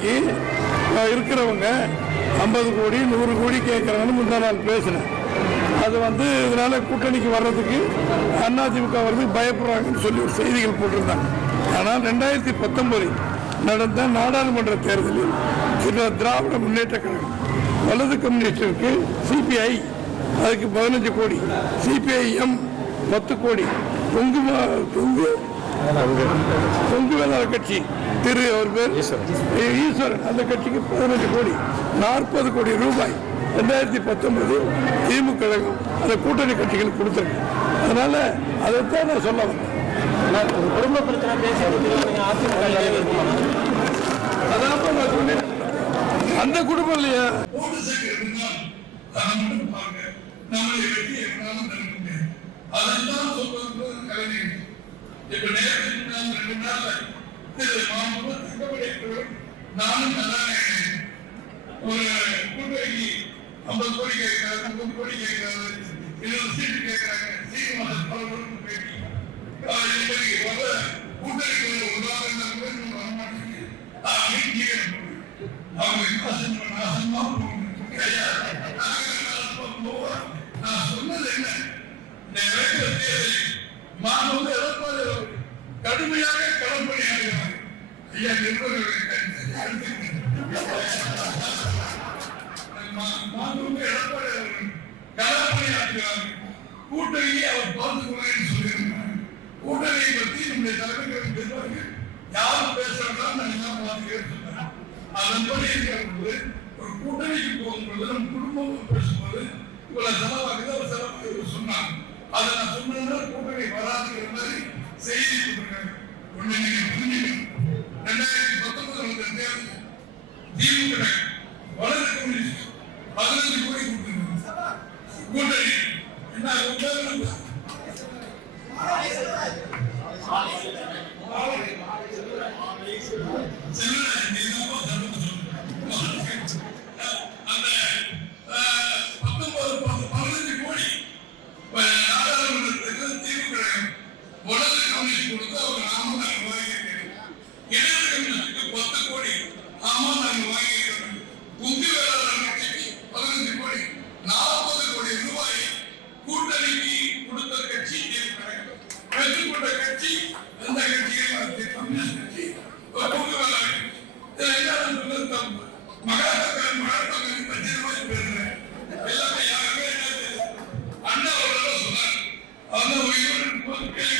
இன்னைக்கு இருக்கிறவங்க ஐம்பது கோடி நூறு கோடி கேட்குறாங்கன்னு முந்தா நாள் பேசினேன். அது வந்து இதனால கூட்டணிக்கு வர்றதுக்கு அதிமுக வர்றதுக்கு பயப்படுறாங்கன்னு சொல்லி ஒரு செய்திகள் போட்டிருந்தாங்க. ஆனால் ரெண்டாயிரத்தி பத்தொன்பதில் நடந்த நாடாளுமன்ற தேர்தலில் திராவிட முன்னேற்ற கழகம் வலது கம்யூனிஸ்டிற்கு சிபிஐ அதுக்கு பதினஞ்சு கோடி சிபிஐஎம் பத்து கோடி தொங்கு தொங்கு தொங்கு வேளாண் கட்சி. திரு அவர் பேர் ஈஸ்வரன். அந்த கட்சிக்கு பதினஞ்சு கோடி நாற்பது கோடி ரூபாய். ரெண்டாயிரத்தி பத்தொன்பது திமுக கழகம் அந்த கூட்டணி கட்சிகள் கொடுத்துருக்கு. அதனால அதைத்தான் நான் சொல்ல வந்தேன். குடும்ப பிரச்சனை அதான் அந்த குடும்பம் இல்லையா வெற்றி தடுக்க முடியாது அதைத்தான் சொல்வது கலைஞர் இப்ப நேரத்துக்கு முன்னால் ரெண்டு திரு நானும் நல்லா ஒரு கூட்டணிக்கு ஐம்பது கோடி கேட்கிறாரு முப்பது கோடி கேட்கிறாரு இருபது சீட்டு கேட்கிறாங்க சீனிவாசன் பலவரும் பேட்டி வர கூட்டணிக்கு ஒரு உதாரணம் கூட நம்ம வரமாட்டேங்குது ஆஹ் மீட்டிங் அவங்க நாசம் நாசமா நான் சொன்னது என்ன நிறைய தேவை மாணவ எடப்பாடி அவர்கள் கடுமையாக களப்பணியாகிறார் ஐயா மாணவ எடப்பாடி அவர்கள் களப்பணியாற்றுகிறார் கூட்டணியை அவர் பார்த்துக்கொள்கிறேன் சொல்லியிருந்தார் கூட்டணியை பற்றி நம்முடைய தலைமைகள் பெறுவார்கள் யார் பேசுறதா நான் எல்லாம் பார்த்துக்கிறேன் சொன்னேன் அதன்படி இருக்கிறபோது ஒரு கூட்டணிக்கு போகும்போது நம் குடும்பம் பேசும்போது இவ்வளவு செலவாகுது அவர் செலவாகுது சொன்னார் அதை நான் சொன்னதுனால கூட்டணி வராதுங்கிற மாதிரி செய்தி கொடுத்துருக்காங்க ஒண்ணு புரிஞ்சுக்கணும் ரெண்டாயிரத்தி பத்தொன்பதுல வந்த தேர்தல் திமுக வலது கம்யூனிஸ்ட் பதினஞ்சு கோடி கொடுத்துருக்காங்க கூட்டணி என்ன செல்வராஜ் கம்யூனிஸ்ட் கொடுத்து அவங்க நாம பத்து கோடி ஆமா நாங்க வாங்கியிருக்கோம் உங்கு வேளாண் கட்சிக்கு பதினஞ்சு கோடி நாற்பது கோடி ரூபாய் கூட்டணிக்கு கொடுத்த கட்சி திமுக கொண்ட கட்சி அந்த கட்சிகள் கம்யூனிஸ்ட் கட்சி உங்கு வேளாண் இதுல மகாத்மா மகாத்மா பஞ்சமாய் பேசுறேன் எல்லாமே யாருமே அண்ணா அவர்கள் சொன்னார் அந்த உயிரோடு கேள்வி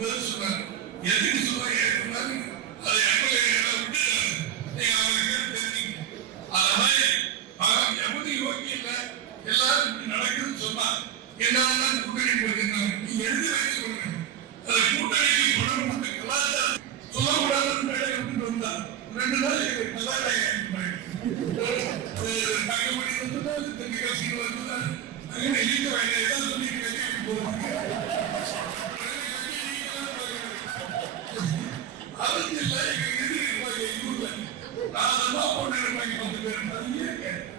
பதில் சொன்னார். அது என்ன பதில் கேட்டதுக்கு பெரிய மனுஷங்க கேளுங்க அதை நான் சொன்னா உங்களுக்கு தெரியும் பெரிய விஷயம் ஆஹ் மூத்தவர்கள் ஆஹ் பகிர்ந்திருப்பவர்கள் நம்ம கிராமமான ஆட்சி செய்யறாங்க அண்ணா வந்து யாரும் ஆஹ், இல்ல, முத்தம் முடிவுகளையும் பதில் சொன்னார் எதுக்கு சொன்னாங்க ஏன் சொன்னாங்க அதை எம்எல்ஏ விட்டு நீங்க அவங்களுக்கு தெரிஞ்சுங்க அது மாதிரி அவன் எவனு யோகி இல்ல. எல்லாரும் இப்படி நடக்குதுன்னு சொன்னா என்ன கூட்டணி போயிருந்தாங்க நீங்க எழுதி வைத்து கொடுங்க அது கூட்டணிக்கு பணம் கொடுத்து கலாச்சாரம் சொல்லக்கூடாதுன்னு மேலே விட்டு வந்தா ரெண்டு நாள் எங்களுக்கு நல்லா தங்கமணி வந்து தென்னிக சீன் வந்து அங்கே எழுதி வாங்க சொல்லிட்டு கட்டி போவாங்க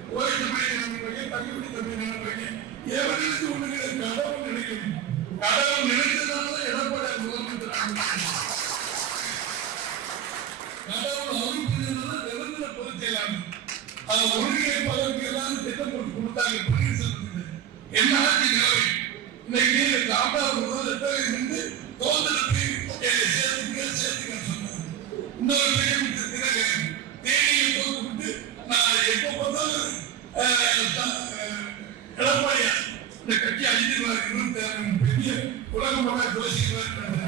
ஏங்க ஓய்வு மணி நினைப்பாங்க தங்கமணி தம்பி நினைப்பாங்க கடவுள் நினைக்கணும் கடவுள் நினைச்சதுனால எடப்பாடி முதலமைச்சர் கடவுள் அருள் நிரந்தர பொதுச் செயலாளர் அது ஒருங்கிணைப்பாளருக்கு எல்லாரும் திட்டம் போட்டு கொடுத்தாங்க பன்னீர்செல்வத்துக்கு என்ன ஆட்சி நிலவை இன்னைக்கு முதல் நின்று உலகம் பெரிய உலகமாக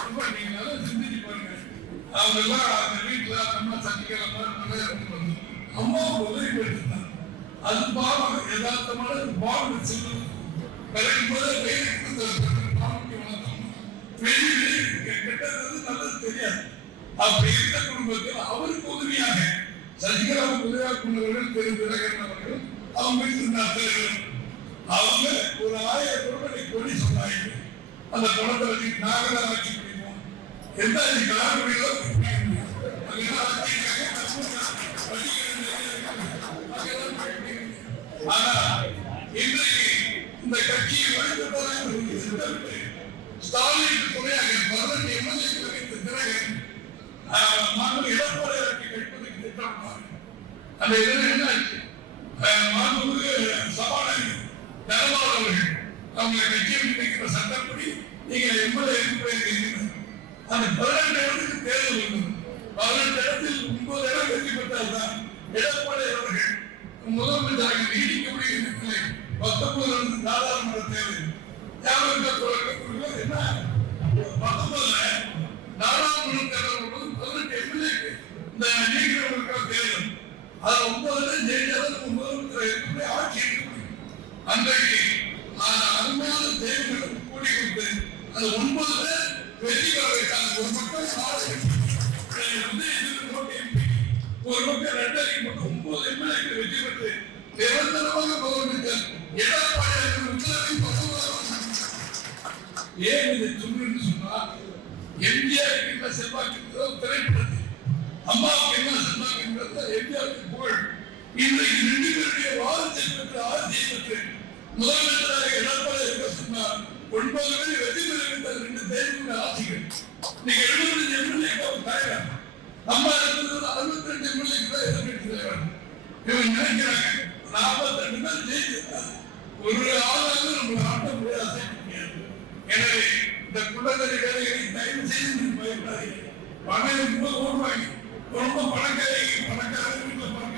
ரொம்ப சிந்திச்சு பாருங்க அவங்க எல்லாம் அந்த வீட்டுல அம்மா சந்திக்கிற மாதிரி நல்லா அம்மா உதவி போயிருந்தாங்க அது பாவம் யதார்த்தமான பாவம் சொல்லுது பிறகு போது வெளியே கெட்டது நல்லது தெரியாது அப்படி இருந்த குடும்பத்தில் அவருக்கு உதவியாக சசிகலாவுக்கு உதவியாக கொண்டவர்கள் திரு தினகரன் அவர்கள் அவங்க இருந்தார் அவங்க ஒரு ஆயிரம் ரூபாய் கோடி சொன்னாங்க அந்த பணத்தை வச்சு நாங்கள் ஆட்சி பண்ணிப்போம் எந்த முடியுதோ ஆனா இன்றைக்கு இந்த கட்சியை வழிபட்டதாக ஸ்டாலின் துணையாக பதினெட்டு எம்எல்ஏ தினகரன் மாண்பு இடப்பாளையருக்கு கழிப்பதற்கு திட்டமிட்டார் அந்த இதில் என்ன ஆச்சு மாண்புமிகு சபாநாயகர் தனபால் அவர்கள் அவங்க கட்சியை நினைக்கிற சட்டப்படி நீங்க எம்எல்ஏ இருக்கிறீங்க அந்த பதினெட்டு இடத்துக்கு தேர்தல் பதினெட்டு இடத்தில் ஒன்பது இடம் வெற்றி பெற்றால்தான் எடப்பாளையர் அவர்கள் முதலமைச்சராக நீடிக்க முடியவில்லை பத்தொன்பது நாடாளுமன்ற தேர்தல். ஞாபகம் என்ன? பத்தொன்பதுல நாடாளுமன்ற தேர்தல் பதினெட்டு எம்எல்ஏக்கு இந்த நீக்கிறவர்களுக்கான தேர்தல். அது ஒன்பதுல ஜெயிச்சாலும் முதலமைச்சர் எப்படி ஆட்சி இருக்க முடியும் அன்றைக்கு அந்த அருமையான தேர்தல் கூடி கொடுத்து அந்த ஒன்பதுல வெற்றி பெற வைத்தாங்க. ஒரு பக்கம் நாடு ஒரு பக்கம் ரெண்டரை மட்டும் ஒன்பது எம்எல்ஏக்கு வெற்றி பெற்று நிரந்தரமாக முதலமைச்சர் எடப்பாடி உத்தரவின் ஏன் இதை சொல்றேன்னு சொன்னா எம்ஜிஆருக்கு என்ன செல்வாக்கு திரைப்படத்தில் அம்மாவுக்கு என்ன செல்வாக்கு எம்ஜிஆருக்கு புகழ். இன்றைக்கு ரெண்டு பேருடைய வாழ்த்தை பெற்று ஆட்சியை பெற்று முதலமைச்சராக எடப்பாடி ஒன்பது பேர் வெற்றி பெற ரெண்டு தேர்தல் ஆட்சிகள் நீங்க எழுபது எம்எல்ஏக்கு தலைவர் அம்மா அறுபத்தி ரெண்டு எம்எல்ஏக்கு தான் எதிர்கட்சி இவங்க நினைக்கிறாங்க நாற்பத்தி ரெண்டு பேர் ஜெயிச்சிருக்காங்க ஒரு ஆளாக நம்ம ஆட்ட முடியாது எனவே இந்த குள்ளத்தறி வேலைகளை தயவு செய்து நீங்க பயப்படாதீங்க பணம் ரொம்ப ஓடுவாங்க ரொம்ப பணக்காரி பணக்காரங்க